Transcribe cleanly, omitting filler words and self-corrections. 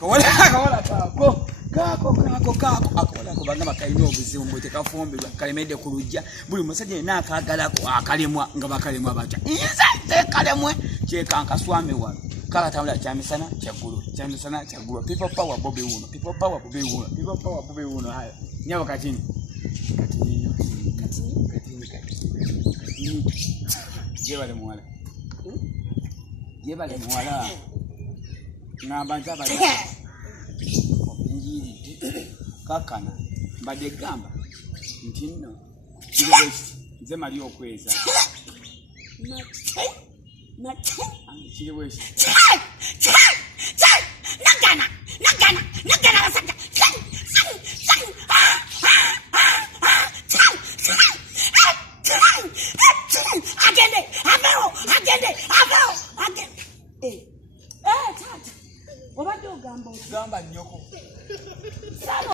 Kawala kako akola ko banga bakayino obuzimu mbote kafumbirwa kalemede kulujja buli musajja ina akagalako akalemwa nga bakalemwa bacha inza kalemwe chekanka swame wano kala tamula chamisana chagulu people power bobe uno haya nyawo katini jebale mwala ngamba nzaba kakana mbade gamba nti nno nze mali okweza kiri bwesi nagana basajja agende tata obadde ogamba gamba nnyoko